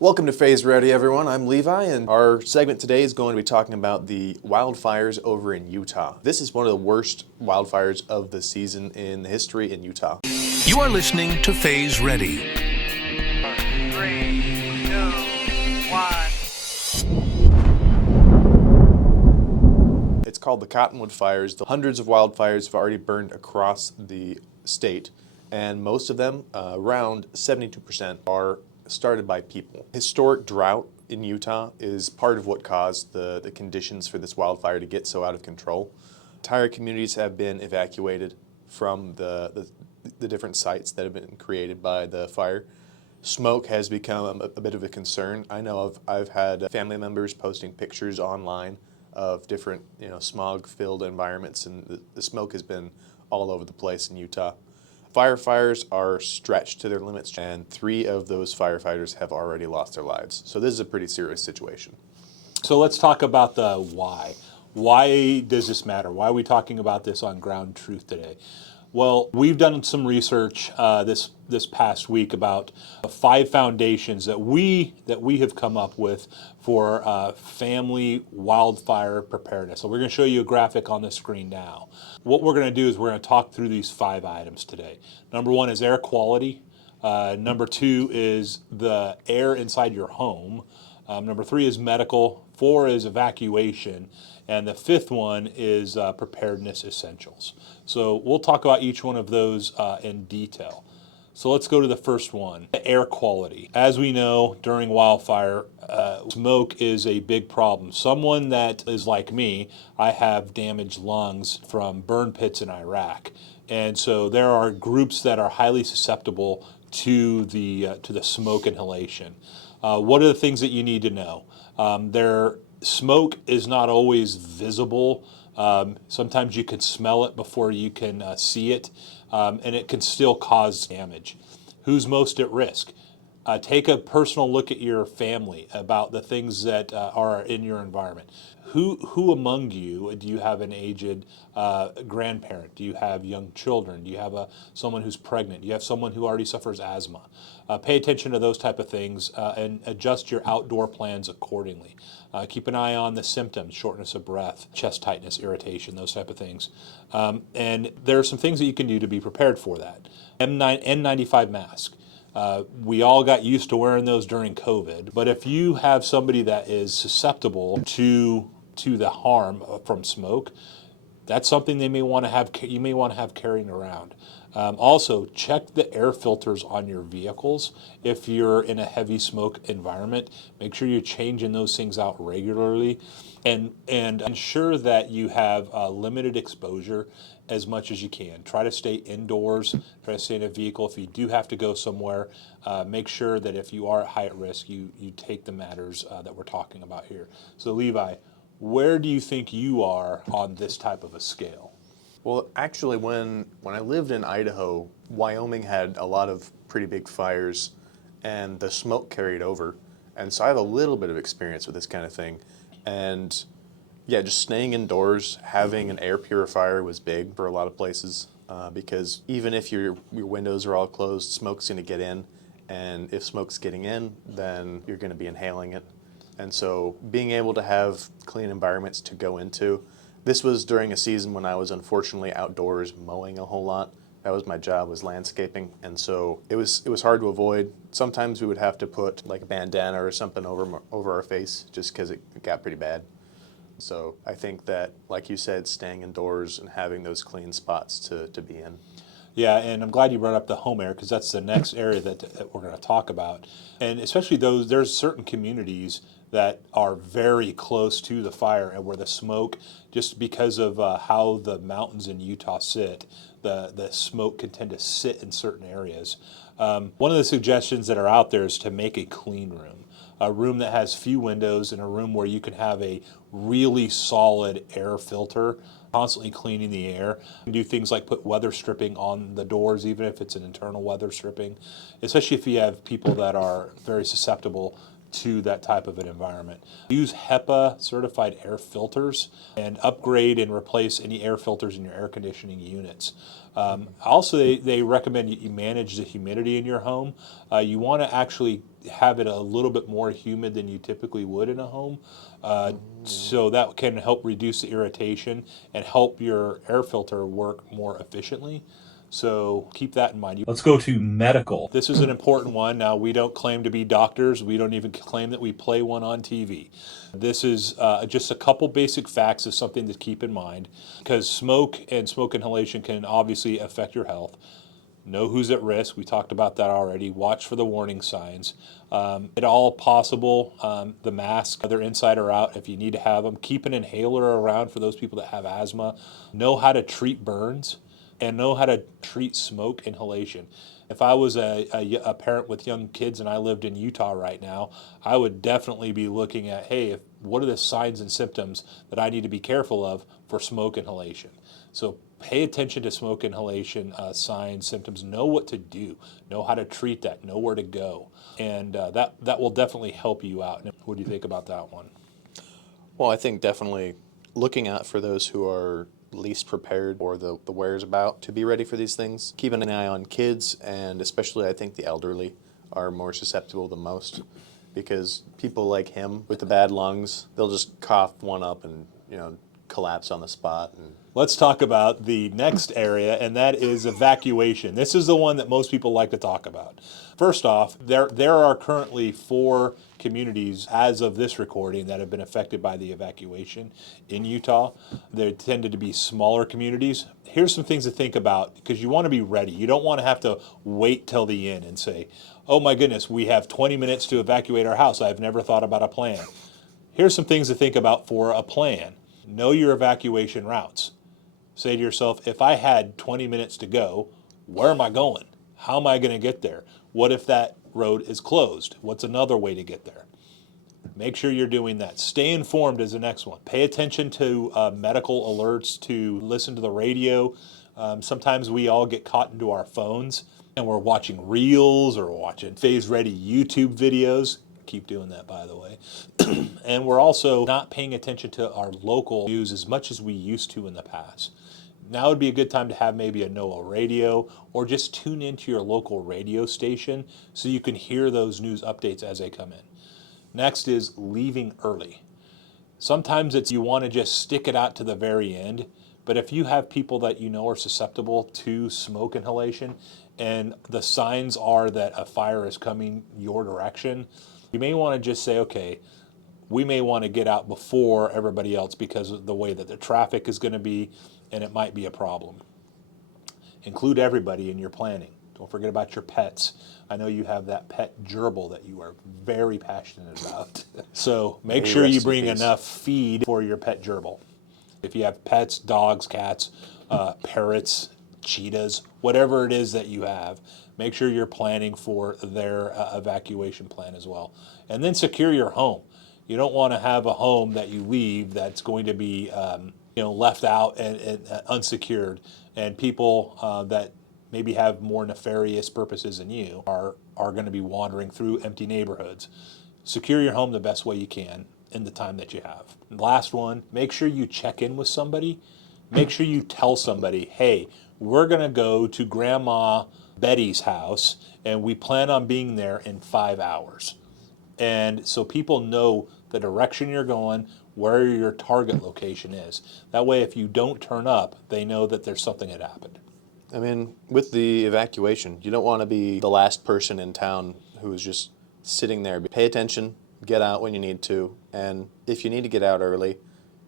Welcome to Phase Ready, everyone. I'm Levi, and our segment today is going to be talking about the wildfires over in Utah. This is one of the worst wildfires of the season in history in Utah. You are listening to Phase Ready. 3, 2, 1. It's called the Cottonwood Fires. The hundreds of wildfires have already burned across the state, and most of them, around 72%, are started by people. Historic drought in Utah is part of what caused the conditions for this wildfire to get so out of control. Entire communities have been evacuated from the different sites that have been created by the fire. Smoke has become a bit of a concern. I know I've had family members posting pictures online of different smog-filled environments, and the smoke has been all over the place in Utah. Firefighters are stretched to their limits, and 3 of those firefighters have already lost their lives. So this is a pretty serious situation. So let's talk about the why. Why does this matter? Why are we talking about this on Ground Truth today? Well, we've done some research this past week about 5 foundations that we have come up with for family wildfire preparedness. So we're going to show you a graphic on the screen now. What we're going to do is we're going to talk through these 5 items today. Number 1 is air quality. Number 2 is the air inside your home. Number 3 is medical. 4 is evacuation. And the 5th one is preparedness essentials. So we'll talk about each one of those in detail. So let's go to the first one, air quality. As we know, during wildfire, smoke is a big problem. Someone that is like me, I have damaged lungs from burn pits in Iraq. And so there are groups that are highly susceptible to the smoke inhalation. What are the things that you need to know? Smoke is not always visible. Sometimes you can smell it before you can see it, and it can still cause damage. Who's most at risk? Take a personal look at your family about the things that are in your environment. Who among you, do you have an aged grandparent? Do you have young children? Do you have someone who's pregnant? Do you have someone who already suffers asthma? Pay attention to those type of things and adjust your outdoor plans accordingly. Keep an eye on the symptoms, shortness of breath, chest tightness, irritation, those type of things. And there are some things that you can do to be prepared for that. N95 mask. We all got used to wearing those during COVID, but if you have somebody that is susceptible to the harm from smoke, that's something you may want to have carrying around. Also, check the air filters on your vehicles. If you're in a heavy smoke environment, make sure you're changing those things out regularly, and ensure that you have limited exposure as much as you can. Try to stay indoors, try to stay in a vehicle. If you do have to go somewhere, make sure that if you are at high risk, you take the matters that we're talking about here. So Levi, where do you think you are on this type of a scale? Well, actually, when I lived in Idaho, Wyoming had a lot of pretty big fires, and the smoke carried over. And so I have a little bit of experience with this kind of thing. And yeah, just staying indoors, having an air purifier was big for a lot of places because even if your windows are all closed, smoke's going to get in. And if smoke's getting in, then you're going to be inhaling it. And so being able to have clean environments to go into. This was during a season when I was unfortunately outdoors mowing a whole lot. That was my job, was landscaping, and so it was hard to avoid. Sometimes we would have to put like a bandana or something over our face just because it got pretty bad. So I think that, like you said, staying indoors and having those clean spots to be in. Yeah, and I'm glad you brought up the home air because that's the next area that we're going to talk about. And especially there's certain communities that are very close to the fire and where the smoke, just because of how the mountains in Utah sit, the smoke can tend to sit in certain areas. One of the suggestions that are out there is to make a clean room. A room that has few windows and a room where you can have a really solid air filter, constantly cleaning the air. You can do things like put weather stripping on the doors, even if it's an internal weather stripping, especially if you have people that are very susceptible to that type of an environment. Use HEPA certified air filters and upgrade and replace any air filters in your air conditioning units. Also, they recommend you manage the humidity in your home. You want to actually have it a little bit more humid than you typically would in a home. So that can help reduce the irritation and help your air filter work more efficiently. So keep that in mind. Let's go to medical. This is an important one. Now, we don't claim to be doctors. We don't even claim that we play one on TV. This is just a couple basic facts of something to keep in mind, because smoke and smoke inhalation can obviously affect your health. Know who's at risk. We talked about that already. Watch for the warning signs. At all possible, the mask, whether inside or out, if you need to have them. Keep an inhaler around for those people that have asthma. Know how to treat burns and know how to treat smoke inhalation. If I was a parent with young kids and I lived in Utah right now, I would definitely be looking at, hey, what are the signs and symptoms that I need to be careful of for smoke inhalation? So pay attention to smoke inhalation signs, symptoms, know what to do, know how to treat that, know where to go. And that will definitely help you out. What do you think about that one? Well, I think definitely looking out for those who are least prepared or the wearers about to be ready for these things. Keeping an eye on kids, and especially I think the elderly are more susceptible than most, because people like him with the bad lungs, they'll just cough one up and collapse on the spot. And let's talk about the next area, and that is evacuation. This is the one that most people like to talk about. First off, there are currently 4 communities as of this recording that have been affected by the evacuation in Utah. There tended to be smaller communities. Here's some things to think about, because you want to be ready. You don't want to have to wait till the end and say, oh my goodness, we have 20 minutes to evacuate our house. I've never thought about a plan. Here's some things to think about for a plan. Know your evacuation routes. Say to yourself, if I had 20 minutes to go, where am I going? How am I going to get there? What if that road is closed? What's another way to get there? Make sure you're doing that. Stay informed is the next one. Pay attention to medical alerts, to listen to the radio. Sometimes we all get caught into our phones and we're watching reels or watching Phase Ready YouTube videos. Keep doing that, by the way. And we're also not paying attention to our local news as much as we used to in the past. Now would be a good time to have maybe a NOAA radio, or just tune into your local radio station so you can hear those news updates as they come in. Next is leaving early. Sometimes you want to just stick it out to the very end, but if you have people that you know are susceptible to smoke inhalation and the signs are that a fire is coming your direction, you may want to just say, okay, we may want to get out before everybody else because of the way that the traffic is going to be, and it might be a problem. Include everybody in your planning. Don't forget about your pets. I know you have that pet gerbil that you are very passionate about. So make sure you bring enough feed for your pet gerbil. If you have pets, dogs, cats, parrots, cheetahs, whatever it is that you have, make sure you're planning for their evacuation plan as well. And then secure your home. You don't want to have a home that you leave that's going to be left out and unsecured, and people that maybe have more nefarious purposes than you are going to be wandering through empty neighborhoods. Secure your home the best way you can in the time that you have. Last one, make sure you check in with somebody. Make sure you tell somebody, hey, we're going to go to Grandma Betty's house and we plan on being there in 5 hours. And so people know the direction you're going, where your target location is. That way, if you don't turn up, they know that there's something that happened. I mean, with the evacuation, you don't want to be the last person in town who is just sitting there. Pay attention, get out when you need to, and if you need to get out early,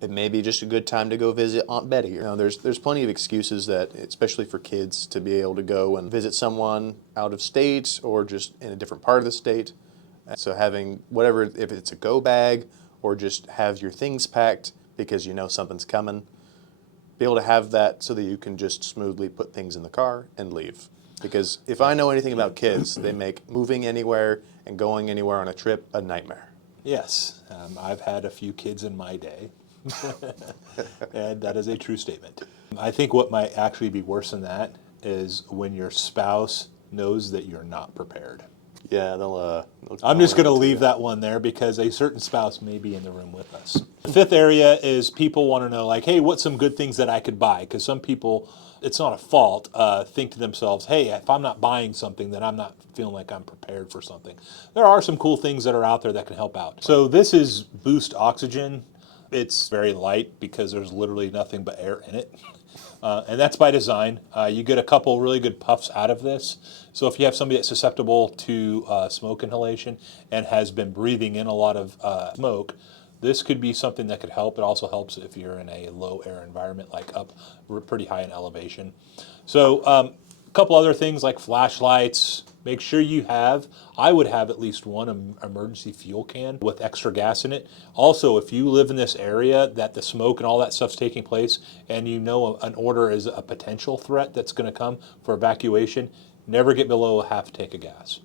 it may be just a good time to go visit Aunt Betty. There's plenty of excuses that, especially for kids, to be able to go and visit someone out of state or just in a different part of the state. So having whatever, if it's a go bag or just have your things packed because you know something's coming, be able to have that so that you can just smoothly put things in the car and leave. Because if I know anything about kids, they make moving anywhere and going anywhere on a trip a nightmare. Yes, I've had a few kids in my day, and that is a true statement. I think what might actually be worse than that is when your spouse knows that you're not prepared. Yeah, I'm just going to leave that one there because a certain spouse may be in the room with us. The fifth area is people want to know, like, hey, what's some good things that I could buy? Because some people, it's not a fault, think to themselves, hey, if I'm not buying something, then I'm not feeling like I'm prepared for something. There are some cool things that are out there that can help out. So this is Boost Oxygen. It's very light because there's literally nothing but air in it. And that's by design. You get a couple really good puffs out of this. So if you have somebody that's susceptible to smoke inhalation and has been breathing in a lot of smoke, this could be something that could help. It also helps if you're in a low air environment, like up pretty high in elevation. So a couple other things like flashlights. Make sure you have, I would have at least one emergency fuel can with extra gas in it. Also, if you live in this area that the smoke and all that stuff's taking place and you know an order is a potential threat that's going to come for evacuation, never get below a half tank of gas.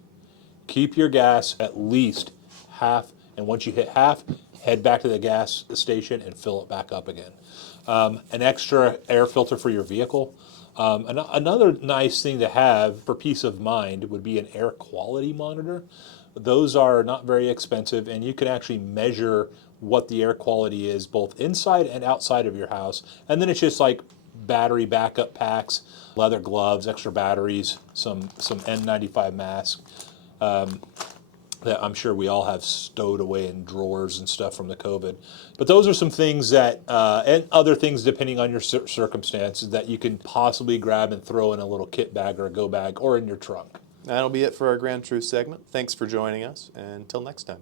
Keep your gas at least half, and once you hit half, head back to the gas station and fill it back up again. An extra air filter for your vehicle. Another nice thing to have for peace of mind would be an air quality monitor. Those are not very expensive, and you can actually measure what the air quality is both inside and outside of your house. And then it's just like battery backup packs, leather gloves, extra batteries, some N95 masks. That I'm sure we all have stowed away in drawers and stuff from the COVID. But those are some things that, and other things depending on your circumstances, that you can possibly grab and throw in a little kit bag or a go bag or in your trunk. That'll be it for our Ground Truth segment. Thanks for joining us, and until next time.